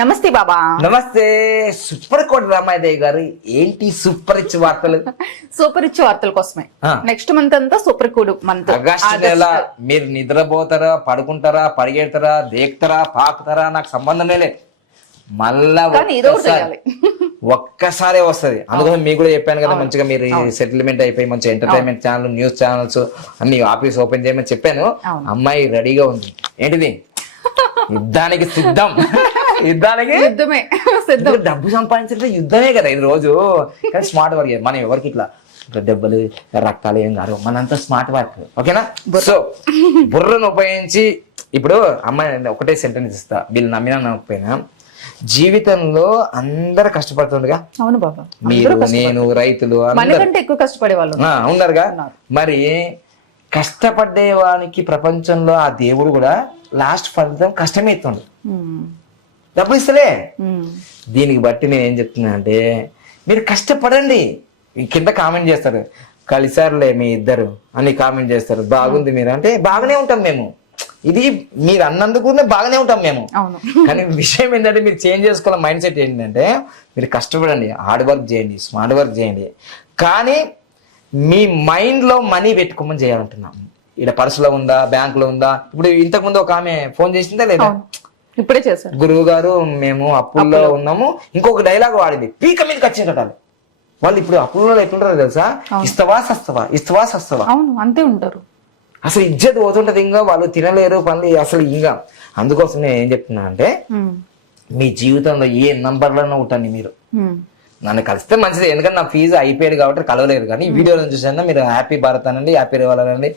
నమస్తే బాబా. నమస్తే. Super coat Ramadevi గారు, ఏంటి సూపర్ రిచ్ వార్తలు? సూపర్ రిచ్ వార్తల కోసమే నెక్స్ట్ మంత్ అంతా సూపర్ కూడ్ మంత్. ఆగస్టు నెల మీరు నిద్రపోతారా, పడుకుంటారా, పరిగెడతారా, దేక్తారా, పాకుతారా, నాకు సంబంధమే లేదు. మళ్ళా ఒక్కసారే వస్తది. అందుకోసం మీకు కూడా చెప్పాను కదా, మంచిగా మీరు సెటిల్మెంట్ అయిపోయి మంచి ఎంటర్టైన్మెంట్ ఛానల్, న్యూస్ ఛానల్స్ అన్ని ఆఫీస్ ఓపెన్ చేయమని చెప్పాను. అమ్మాయి రెడీగా ఉంది. ఏంటిది? యుద్ధానికి సిద్ధం. యుద్ధమే సిద్ధం. డబ్బు సంపాదించే యుద్ధమే కదా ఇది రోజు. కానీ స్మార్ట్ వర్క్. మనం ఎవరికి ఇట్లా దెబ్బలు రక్తాలు ఏం కాదు, మనంతా స్మార్ట్ వర్క్. ఓకేనా? సో బుర్రను ఉపయోగించి ఇప్పుడు అమ్మాయి ఒకటే సెంటెన్స్ ఇస్తా, వీళ్ళు నమ్మినా నమ్మకపోయినా, జీవితంలో అందరు కష్టపడుతుండగా. అవును బాబా. మీరు, నేను, రైతులు మనకంటే ఎక్కువ కష్టపడే వాళ్ళు ఉన్నారుగా. మరి కష్టపడే వానికి ప్రపంచంలో ఆ దేవుడు కూడా లాస్ట్ ఫలితం కష్టమే ఇస్తుండు, డబ్బులు ఇస్తలే. దీనికి బట్టి నేను ఏం చెప్తున్నా అంటే, మీరు కష్టపడండి. కింద కామెంట్ చేస్తారు, కలిసారులే మీ ఇద్దరు అని కామెంట్ చేస్తారు. బాగుంది మీరు అంటే బాగానే ఉంటాం మేము. ఇది మీరు అన్నందుకు బాగానే ఉంటాం మేము. కానీ విషయం ఏంటంటే, మీరు చేంజ్ చేసుకోవాలి మైండ్ సెట్. ఏంటంటే, మీరు కష్టపడండి, హార్డ్ వర్క్ చేయండి, స్మార్ట్ వర్క్ చేయండి. కానీ మీ మైండ్ లో మనీ పెట్టుకోమని చేయాలంటున్నాం. ఇక్కడ పర్సులో ఉందా, బ్యాంకులో ఉందా? ఇప్పుడు ఇంతకు ముందు ఒక ఆమె ఫోన్ చేసిందా లేదా? ఇప్పుడే చేశారు. గురువు గారు మేము అప్పుల్లో ఉన్నాము. ఇంకొక డైలాగ్ వాడింది, పీక మీదకి వచ్చిందట. వాళ్ళు ఇప్పుడు అప్పుల్లో ఎట్లుంటారో తెలుసా? ఇస్తవా సస్తవా, ఇస్తవా సస్తవా. అవును, అంతే ఉంటారు. అసలు ఇజ్జత్ పోతుంటది. ఇంకా వాళ్ళు తినలేరు పనులు అసలు. ఇంకా అందుకోసం నేను ఏం చెప్తున్నా అంటే, మీ జీవితంలో ఏ నంబర్లను ఉంటాను మీరు. నన్ను కలిస్తే మంచిది, ఎందుకంటే నా ఫీజు అయిపోయాడు కాబట్టి కలవలేదు. కానీ ఈ వీడియోలో చూసాను, మీరు హ్యాపీ భారత్ అనండి, హ్యాపీ రివాల్ అనండి,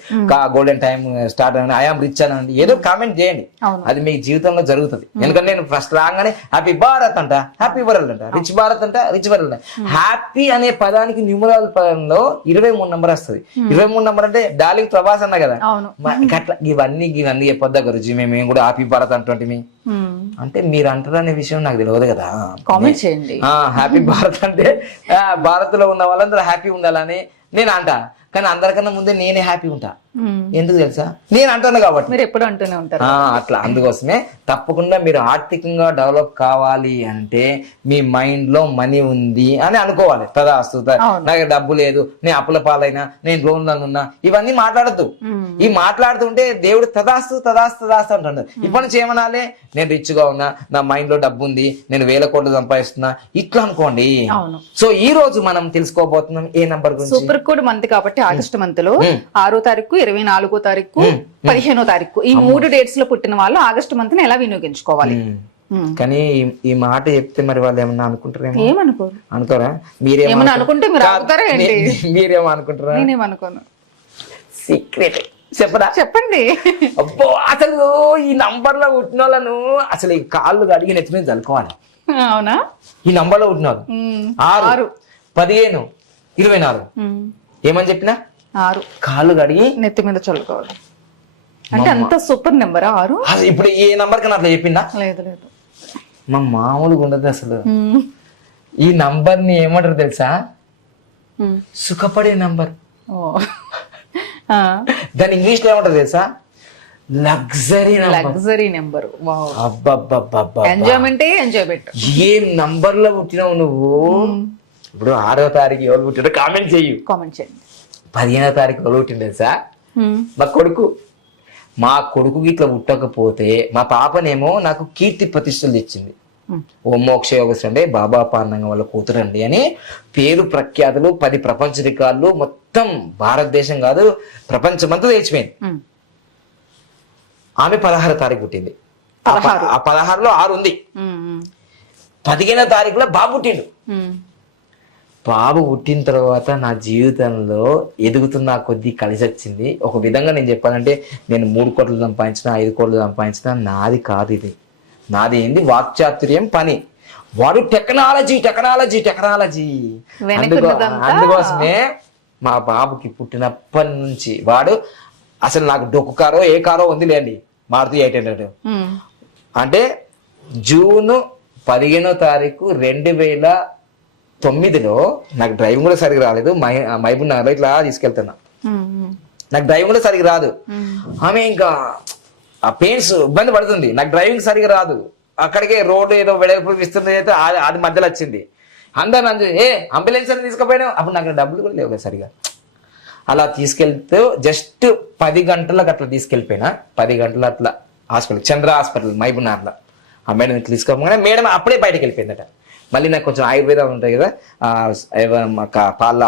గోల్డెన్ టైమ్ స్టార్ట్ అనండి, ఐఆమ్ రిచ్ అనండి, ఏదో కామెంట్ చేయండి. అది మీ జీవితంలో జరుగుతుంది. ఎందుకంటే నేను ఫస్ట్ రాగానే హ్యాపీ భారత్ అంట, హ్యాపీ వరల్డ్ అంట, రిచ్ భారత్ అంట, రిచ్ వరల్డ్ అంట. హ్యాపీ అనే పదానికి న్యూమరల్ పదంలో 23 నంబర్ వస్తుంది. 23 నంబర్ అంటే డార్లింగ్ ప్రభాస్ అన్న కదా. అట్లా ఇవన్నీ చెప్పొద్దా గురుజీ, మేము కూడా హ్యాపీ భారత్ అంటుంటే అంటే మీరు అంటారనే విషయం నాకు తెలియదు కదా. కామెంట్ చేయండి. హ్యాపీ భారత్ అంటే భారత్ లో ఉన్న వాళ్ళందరూ హ్యాపీ ఉండాలని నేను అంటా. కానీ అందరికన్నా ముందే నేనే హ్యాపీ ఉంటా. ఎందుకు తెలుసా? నేను అంటాను కాబట్టి. మీరు ఎప్పుడు అంటూనే ఉంటారు అట్లా. అందుకోసమే తప్పకుండా మీరు ఆర్థికంగా డెవలప్ కావాలి అంటే మీ మైండ్ లో మనీ ఉంది అని అనుకోవాలి. తదాస్తు, నాకు డబ్బు లేదు, నేను అప్పుల పాలైనా, నేను లోన్లో ఉన్నా, ఇవన్నీ మాట్లాడద్దు. ఈ మాట్లాడుతుంటే దేవుడు తదాస్తు తదాస్తు తదాస్తు అంటాడు. ఇప్పటి నుంచి ఏమనాలి? నేను రిచ్ గా ఉన్నా, నా మైండ్ లో డబ్బు ఉంది, నేను 1000 కోట్లు సంపాదిస్తున్నా, ఇట్లా అనుకోండి. సో ఈ రోజు మనం తెలుసుకోబోతున్నాం ఏ నంబర్ గురించి. సూపర్ కోడ్ మంత్ కాబట్టి ఆగస్టు మంత్ లో 6వ తారీఖు, 24వ తారీఖు, 15వ తారీఖు, ఈ 3 డేట్స్ లో పుట్టిన వాళ్ళు ఆగస్టు మంత్ ని ఎలా వినియోగించుకోవాలి. కానీ ఈ మాట చెప్తే మరి వాళ్ళు ఏమన్నా అనుకుంటారేమో. ఏమనుకోరు. అనుకోరా? మీరేమన్నా అనుకుంటే మీరు ఆగుతారా ఏంటి? మీరేమో అనుకుంటారా? నేనేమనుకోను. సీక్రెట్ చెప్పరా? చెప్పండి. అబ్బో, అసలు ఈ నంబర్ లో పుట్టిన వాళ్ళను అసలు ఈ కాళ్ళు కడిగి నెత్తి మీద చల్లుకోవాలి. అవునా? ఈ నంబర్ లో పుట్టిన వాళ్ళు 6, 15, 24 ఏమని చెప్పినా 6 కాళ్ళు కడిగి నెత్తి మీద చల్లుకోవాలి. అంటే అంత సూపర్ నెంబర్ 6. ఇప్పుడు ఏ నంబర్ కన్నా అట్లా చెప్పిందా? లేదు లేదు, మా మామూలుగా ఉండదు అసలు. ఈ నంబర్ ని ఏమంటారు తెలుసా? సుఖపడే నంబర్. దాని ఇంగ్లీష్ లో ఏమంటారు తెలుసా? Luxury luxury number. ఎంజాయ్మెంట్. ఏ నంబర్ లో పుట్టినావు నువ్వు? ఇప్పుడు 6వ తారీఖు ఎవరు పుట్టినో కామెంట్ చేయండి. 15వ తారీఖు ఎవరు పుట్టిండే సార్? మా కొడుకు ఇట్లా పుట్టకపోతే మా పాపనేమో నాకు కీర్తి ప్రతిష్టలు తెచ్చింది. ఓ మోక్ష యోగస్ అంటే బాబా పాండంగ వాళ్ళ కూతురండి అని పేరు ప్రఖ్యాతులు, 10 ప్రపంచ రికార్డులు, మొత్తం భారతదేశం కాదు ప్రపంచమంతా తెచ్చిపోయింది. ఆమె 16వ తారీఖు పుట్టింది. ఆ 16లో 6 ఉంది. 15వ తారీఖులో బాబు పుట్టిండు. బాబు పుట్టిన తర్వాత నా జీవితంలో ఎదుగుతున్న కొద్దీ కలిసి వచ్చింది. ఒక విధంగా నేను చెప్పాలంటే, నేను 3 కోట్లు సంపాదించిన, 5 కోట్లు సంపాదించిన, నాది కాదు ఇది. నాది ఏంది? వాక్చాతుర్యం, పని. వాడు టెక్నాలజీ టెక్నాలజీ టెక్నాలజీ. అందుకోసమే మా బాబుకి పుట్టినప్పటి నుంచి వాడు అసలు నాకు డొక్కు కారో ఏ కారో ఉంది లేండి, మారుతి 800. అంటే జూన్ 15వ తారీఖు 2009లో నాకు డ్రైవింగ్ కూడా సరిగ్గా రాలేదు. మహబూబ్ నగర్ ఇట్లా తీసుకెళ్తున్నా, నాకు డ్రైవింగ్ కూడా సరిగ్గా రాదు. ఆమె ఇంకా ఆ పెయిన్స్ ఇబ్బంది పడుతుంది, నాకు డ్రైవింగ్ సరిగ్గా రాదు. అక్కడికే రోడ్డు ఏదో వెడల్పు ఇస్తుంది అయితే అది మధ్యలో వచ్చింది. అందరు నన్ను అంబులెన్స్ అని తీసుకుపోయినావు, అప్పుడు నాకు డబ్బులు కూడా లేవు సరిగా. అలా తీసుకెళ్తూ జస్ట్ 10 గంటలకు అట్లా తీసుకెళ్ళిపోయినా, 10 గంటలు అట్లా హాస్పిటల్, చంద్ర హాస్పిటల్ మైబునార్లో. ఆ మేడం తీసుకోగానే మేడం అప్పుడే బయటకు వెళ్ళిపోయిందట. మళ్ళీ నాకు కొంచెం ఆయుర్వేదం ఉంటాయి కదా,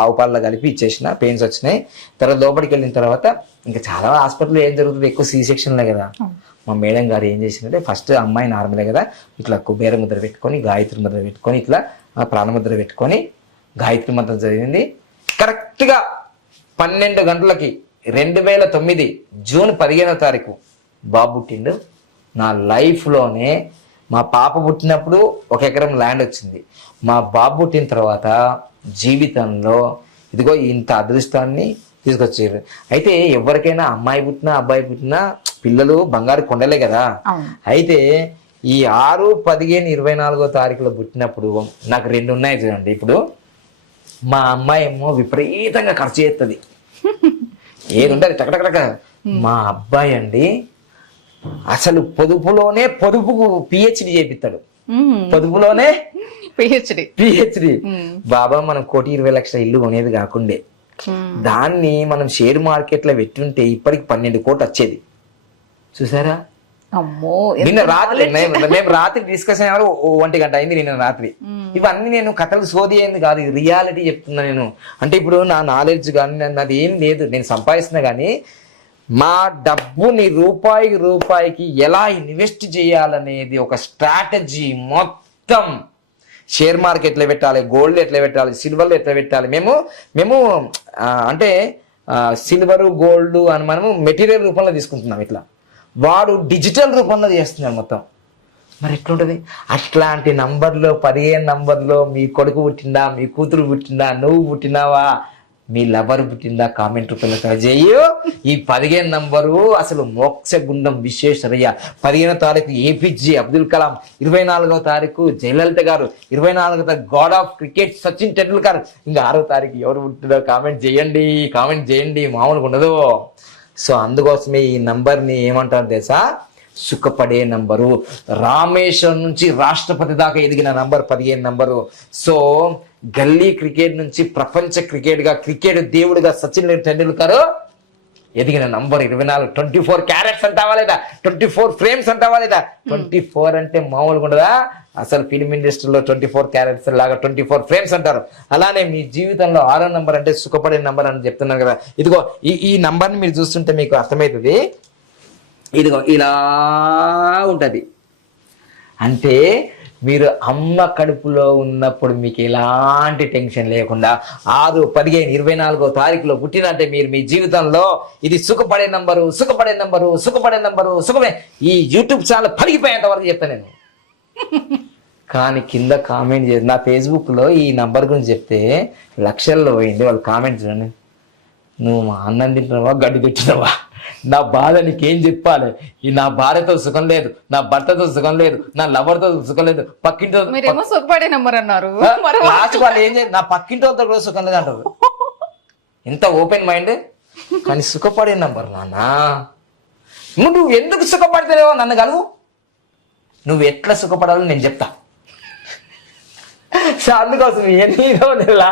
ఆవు పాలలో కలిపి ఇచ్చేసిన, పెయిన్స్ వచ్చినాయి. తర్వాత లోపలికి వెళ్ళిన తర్వాత ఇంకా చాలా హాస్పిటల్లో ఏం జరుగుతుంది, ఎక్కువ సి సెక్షన్లే కదా. మా మేడం గారు ఏం చేసిందంటే ఫస్ట్ అమ్మాయి నార్మలే కదా, ఇట్లా కుబేర ముద్ర పెట్టుకొని, గాయత్రి ముద్ర పెట్టుకొని, ఇట్లా ప్రాణముద్ర పెట్టుకొని గాయత్రి మంత్రం చదివింది. కరెక్ట్గా 12 గంటలకి 2009 జూన్ 15వ తారీఖు బాబు పుట్టిండు. నా లైఫ్లోనే మా పాప పుట్టినప్పుడు 1 ఎకరం ల్యాండ్ వచ్చింది. మా బాబు పుట్టిన తర్వాత జీవితంలో ఇదిగో ఇంత అదృష్టాన్ని తీసుకొచ్చారు. అయితే ఎవరికైనా అమ్మాయి పుట్టినా అబ్బాయి పుట్టినా పిల్లలు బంగారు కొండలే కదా. అయితే ఈ 6, 15, 24వ తారీఖులో పుట్టినప్పుడు నాకు 2 ఉన్నాయి చూడండి. ఇప్పుడు మా అమ్మాయి ఏమో విపరీతంగా ఖర్చు చేస్తుంది, ఏది ఉంటుంది టకటకటక. మా అబ్బాయి అండి అసలు పొదుపుకు పిహెచ్డి చేపిస్తాడు, పొదుపులోనే పిహెచ్డి. బాబా మనం 1,20,00,000 ఇల్లు కొనేది కాకుండే, దాన్ని మనం షేర్ మార్కెట్ లో పెట్టుంటే ఇప్పటికి 12 కోట్లు వచ్చేది. చూసారా? నిన్న రాత్రి మేము రాత్రి డిస్కషన్ 1 గంట అయింది నిన్న రాత్రి. ఇవన్నీ నేను కథలు సోది అయింది కాదు, రియాలిటీ చెప్తున్నా నేను. అంటే ఇప్పుడు నా నాలెడ్జ్ కానీ నాది ఏం లేదు, నేను సంపాదిస్తున్నా కానీ మా డబ్బుని రూపాయికి ఎలా ఇన్వెస్ట్ చేయాలనేది ఒక స్ట్రాటజీ మొత్తం. షేర్ మార్కెట్లో పెట్టాలి, గోల్డ్ ఎట్లా పెట్టాలి, సిల్వర్లో ఎట్లా పెట్టాలి. మేము అంటే సిల్వరు గోల్డ్ అని మనము మెటీరియల్ రూపంలో తీసుకుంటున్నాం, ఇట్లా వాడు డిజిటల్ రూపంలో చేస్తున్నాడు మొత్తం. మరి ఎట్లుంటుంది? అట్లాంటి నంబర్లో 15 నంబర్లో మీ కొడుకు పుట్టిందా, మీ కూతురు పుట్టిందా, నువ్వు పుట్టినావా, మీ లవర్ పుట్టిందా, కామెంట్ రూపంలో చేయు. ఈ 15 నంబరు అసలు మోక్ష గుండం విశ్వేశ్వరయ్య, 15వ తారీఖు ఏపీజే అబ్దుల్ కలాం, 24వ తారీఖు జయలలిత గారు, 24వ తారీఖు God of cricket Sachin Tendulkar, ఇంకా 6వ తారీఖు ఎవరు పుట్టిందో కామెంట్ చేయండి, మామూలుగా ఉండదు. సో అందుకోసమే ఈ నంబర్ని ఏమంటారు తెలుసా? సుఖపడే నంబరు. రామేశ్వరం నుంచి రాష్ట్రపతి దాకా ఎదిగిన నంబర్ 15 నంబరు. సో గల్లీ క్రికెట్ నుంచి ప్రపంచ క్రికెట్ దేవుడిగా సచిన్ టెండూల్కర్ ఎదిగిన నంబర్ 24. 24 క్యారెట్స్ అంటావా లేదా, 24 ఫ్రేమ్స్ అంటావా లేదా? 24 అంటే మామూలుగా ఉండదా? అసలు ఫిల్మ్ ఇండస్ట్రీలో 24 క్యారెట్స్ లాగా 24 ఫ్రేమ్స్ అంటారు. అలానే మీ జీవితంలో 6వ నంబర్ అంటే సుఖపడే నంబర్ అని చెప్తున్నాను కదా. ఇదిగో ఈ నంబర్ని మీరు చూస్తుంటే మీకు అర్థమవుతుంది. ఇదిగో ఇలా ఉంటుంది. అంటే మీరు అమ్మ కడుపులో ఉన్నప్పుడు మీకు ఎలాంటి టెన్షన్ లేకుండా 6, 15, 24వ తారీఖులో పుట్టినంటే మీరు మీ జీవితంలో ఇది సుఖపడే నంబరు. ఈ యూట్యూబ్ ఛానల్ పలిగిపోయేంత వరకు చెప్తాను నేను. కానీ కింద కామెంట్ చేసి నా ఫేస్బుక్లో ఈ నంబర్ గురించి చెప్తే లక్షల్లో పోయింది వాళ్ళ కామెంట్. చూడండి, నువ్వు మా అన్నం తింటున్నావా, గడ్డి పెట్టినావా, నా బాధ నీకేం చెప్పాలి, ఈ నా భార్యతో సుఖం లేదు, నా భర్తతో సుఖం లేదు, నా లవర్తో సుఖం లేదు, పక్కింటి సుఖపడే నంబర్ అన్నారు. లాస్ట్ వాళ్ళు ఏం చేయాలి, నా పక్కింటి వాళ్ళతో కూడా సుఖం లేదు అంటారు. ఎంత ఓపెన్ మైండ్. కానీ సుఖపడే నంబర్ నాన్న. నువ్వు ఎందుకు సుఖపడతావేమో నన్ను కలువు, నువ్వు ఎట్లా సుఖపడాలో నేను చెప్తా. సో అందుకోసం 8వ నెల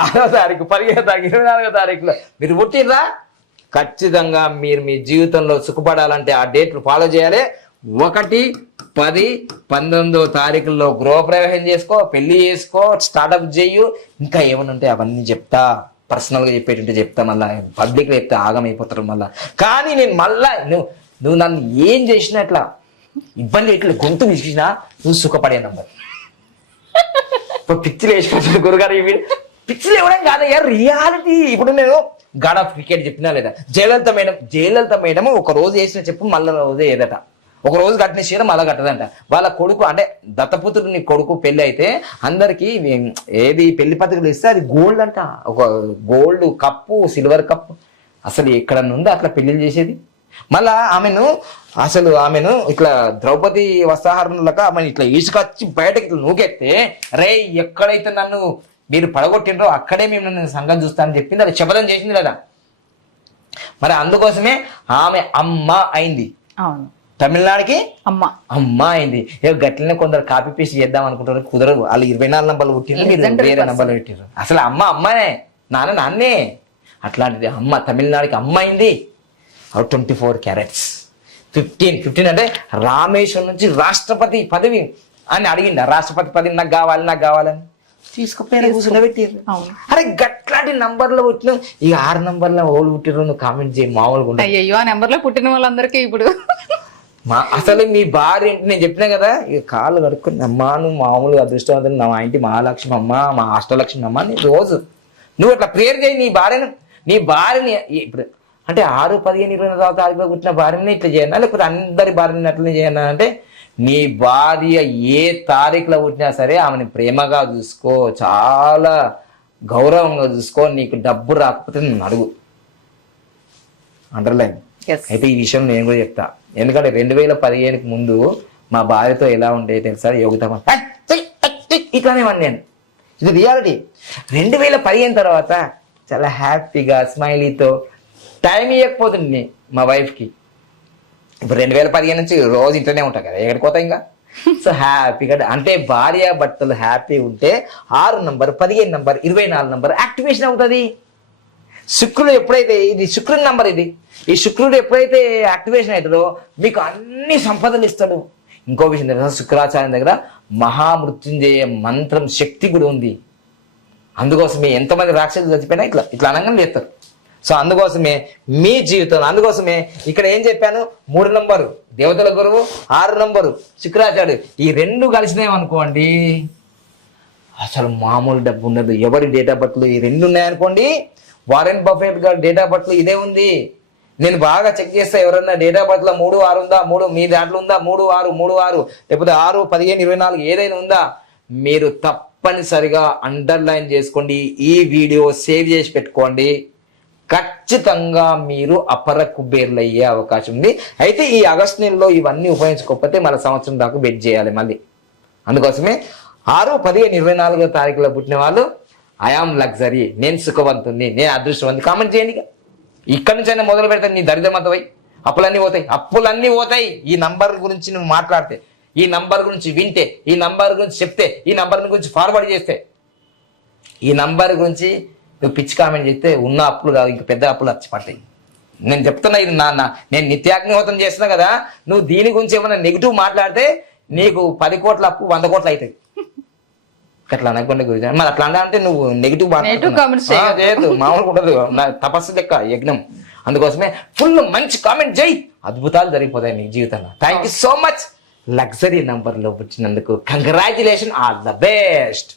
6వ తారీఖు, 15వ తారీఖు, 24వ తారీఖులో మీరు పుట్టిర్రా, ఖచ్చితంగా మీరు మీ జీవితంలో సుఖపడాలంటే ఆ డేట్లు ఫాలో చేయాలి. 1, 10, 19వ తారీఖుల్లో గృహప్రవేశం చేసుకో, పెళ్లి చేసుకో, స్టార్టప్ చేయు. ఇంకా ఏమైనా ఉంటే అవన్నీ చెప్తా, పర్సనల్గా చెప్పేటంటే చెప్తా. మళ్ళీ పబ్లిక్లో చెప్తే ఆగమైపోతారు మళ్ళా. కానీ నేను మళ్ళా నువ్వు నన్ను ఏం చేసినా ఇట్లా ఇబ్బంది ఇట్లా గొంతు విసినా నువ్వు సుఖపడే నంబర్. ఇప్పుడు పిచ్చిలు వేసిపోతుంది గురుగారు, ఇవి పిచ్చిలు ఇవ్వడం కాదయ్యా, రియాలిటీ. ఇప్పుడు నేను గాడ్ ఆఫ్ క్రికెట్ చెప్పినా లేదా, జయలలిత మేడం ఒక రోజు వేసిన చెప్పు మళ్ళీ రోజు ఏదట, ఒక రోజు కట్టిన చీర మళ్ళీ కట్టదంట. వాళ్ళ కొడుకు అంటే దత్తపుత్రుని కొడుకు పెళ్లి అయితే అందరికి ఏది పెళ్లి పత్రికలు ఇస్తే అది గోల్డ్ అంట, ఒక గోల్డ్ కప్పు, సిల్వర్ కప్పు. అసలు ఎక్కడ నుండి అట్లా పెళ్లిళ్ళు చేసేది? మళ్ళా ఆమెను ఇట్లా ద్రౌపది వస్త్రాహరణలక ఆమెను ఇట్లా ఈసుకొచ్చి బయటకి ఇట్లా నూకెత్తే, రే ఎక్కడైతే నన్ను మీరు పడగొట్టిండ్రో అక్కడే మేము నన్ను సంఘం చూస్తానని చెప్పింది, అది శపథం చేసింది కదా. మరి అందుకోసమే ఆమె అమ్మ అయింది. తమిళనాడుకి అమ్మ అమ్మా అయింది. గట్లనే కొందరు కాపీ పేస్ట్ చేద్దాం అనుకుంటారు, కుదరదు. వాళ్ళు 24 నంబర్లు పుట్టిండ్రు, మీరు వేరే నంబర్లు పెట్టారు. అసలు అమ్మ అమ్మనే, నాన్న నాన్నే. అట్లాంటిది అమ్మ తమిళనాడుకి అమ్మ అయింది. 24 క్యారెట్స్ 15 అంటే రామేశ్వరం నుంచి రాష్ట్రపతి పదవి అని అడిగింది. రాష్ట్రపతి పదవి నాకు కావాలని తీసుకుపోయిన కూర్చుండబెట్టిర్రు. అరే గట్లాంటి నంబర్లో పుట్టిన ఇక 6 నంబర్ల ఓళ్ళు పుట్టిర్రు, నువ్వు కామెంట్ చేయి మామూలుగా ఉండదు. అయ్యో ఆ నెంబర్ లో పుట్టిన వాళ్ళందరికీ ఇప్పుడు అసలు మీ భార్య నేను చెప్పినా కదా, ఇక కాళ్ళు కడుక్కుని అమ్మా నువ్వు మామూలుగా అదృష్టవంతులు, నా ఇంటి మహాలక్ష్మి అమ్మ, మా అష్టలక్ష్మి అమ్మ, నీ రోజు నువ్వు అట్లా ప్రేయర్ చేయి. నీ భార్యని ఇప్పుడు అంటే 6, 15, 24 తారీఖులో పుట్టిన భార్యని ఇట్లా చేయనా, లేకపోతే అందరి భార్యని అట్లనే చేయనా అంటే, నీ భార్య ఏ తారీఖులో పుట్టినా సరే ఆమెని ప్రేమగా చూసుకో, చాలా గౌరవంగా చూసుకో. నీకు డబ్బు రాకపోతే నన్ను అడుగు, అండర్లైన్. అయితే ఈ విషయం నేను కూడా చెప్తా, ఎందుకంటే 2015కి ముందు మా భార్యతో ఎలా ఉండేది తెలుసా, యోగిత ఇట్లానే నేను, ఇది రియాలిటీ. 2015 తర్వాత చాలా హ్యాపీగా స్మైలీతో టైం ఇవ్వకపోతుంది మా వైఫ్కి. ఇప్పుడు 2015 నుంచి రోజు ఇంట్లోనే ఉంటాం కదా, ఎక్కడికి పోతాం ఇంకా. సో హ్యాపీగా అంటే భార్య భర్తలు హ్యాపీ ఉంటే 6 నంబర్, 15 నంబర్, 24 నంబర్ యాక్టివేషన్ అవుతుంది. శుక్రుడు ఎప్పుడైతే, ఇది శుక్రుడి నంబర్, ఈ శుక్రుడు ఎప్పుడైతే యాక్టివేషన్ అవుతుందో మీకు అన్ని సంపదలు ఇస్తాడు. ఇంకో విషయం తెలుసా, శుక్రాచార్యం దగ్గర మహామృత్యుంజయ మంత్రం శక్తి కూడా ఉంది. అందుకోసమే ఎంతమంది రాక్షసులు చచ్చిపోయినా ఇట్లా అనగానే చేస్తారు. సో అందుకోసమే మీ జీవితం, అందుకోసమే ఇక్కడ ఏం చెప్పాను, 3 నంబరు దేవతల గురువు, 6 నంబరు శుక్రాచార్యుడు, ఈ 2 కలిసినాయనుకోండి అసలు మామూలు డబ్బు ఉండదు. ఎవరి డేట్ ఆఫ్ బర్త్లు ఈ 2 ఉన్నాయనుకోండి, వారెన్ బఫెట్ గారి డేట్ ఆఫ్ బర్త్లు ఇదే ఉంది. నేను బాగా చెక్ చేస్తా, ఎవరన్నా డేట్ ఆఫ్ బర్త్లో 3, 6 ఉందా, 3 మీ దాంట్లో ఉందా, 3, 6 లేకపోతే 6, 15, 24 ఏదైనా ఉందా, మీరు తప్పనిసరిగా అండర్లైన్ చేసుకోండి. ఈ వీడియో సేవ్ చేసి పెట్టుకోండి. ఖచ్చితంగా మీరు అపర కుబేర్లు అయ్యే అవకాశం ఉంది. అయితే ఈ ఆగస్టు నెలలో ఇవన్నీ ఉపయోగించుకోకపోతే మళ్ళీ సంవత్సరం దాకా వెయిట్ చేయాలి మళ్ళీ. అందుకోసమే 6, 15, 24 తారీఖులో పుట్టిన వాళ్ళు ఐఆమ్ లగ్జరీ, నేను సుఖవంతుని, నేను అదృష్టవంతి కామెంట్ చేయండి. ఇక్కడి నుంచి అయినా మొదలు పెడతాను, నీ దరిద్రమంతా పోయి అప్పులన్నీ పోతాయి. ఈ నంబర్ గురించి నువ్వు మాట్లాడితే, ఈ నంబర్ గురించి వింటే, ఈ నంబర్ గురించి చెప్తే, ఈ నంబర్ గురించి ఫార్వర్డ్ చేస్తే, ఈ నంబర్ గురించి నువ్వు పిచ్చి కామెంట్ చేస్తే ఉన్న అప్పులు కాదు ఇంకా పెద్ద అప్పులు వచ్చి పడతాయి. నేను చెప్తున్నా, ఇది నాన్న, నేను నిత్యాగ్నిహోత్రం చేస్తున్నా కదా, నువ్వు దీని గురించి ఏమైనా నెగిటివ్ మాట్లాడితే నీకు 10 కోట్ల అప్పు 100 కోట్లు అవుతాయి. అట్లా అనకుండా గురించి మరి అట్లా అంటే నువ్వు నెగిటివ్ చేయదు, మామూలుగా ఉండదు, తపస్సు లెక్క యజ్ఞం. అందుకోసమే ఫుల్ మంచి కామెంట్ చేయి, అద్భుతాలు జరిగిపోతాయి నీ జీవితంలో. Thank you so much. Luxury నంబర్లో వచ్చినందుకు కంగ్రాచులేషన్, ఆల్ ద బెస్ట్.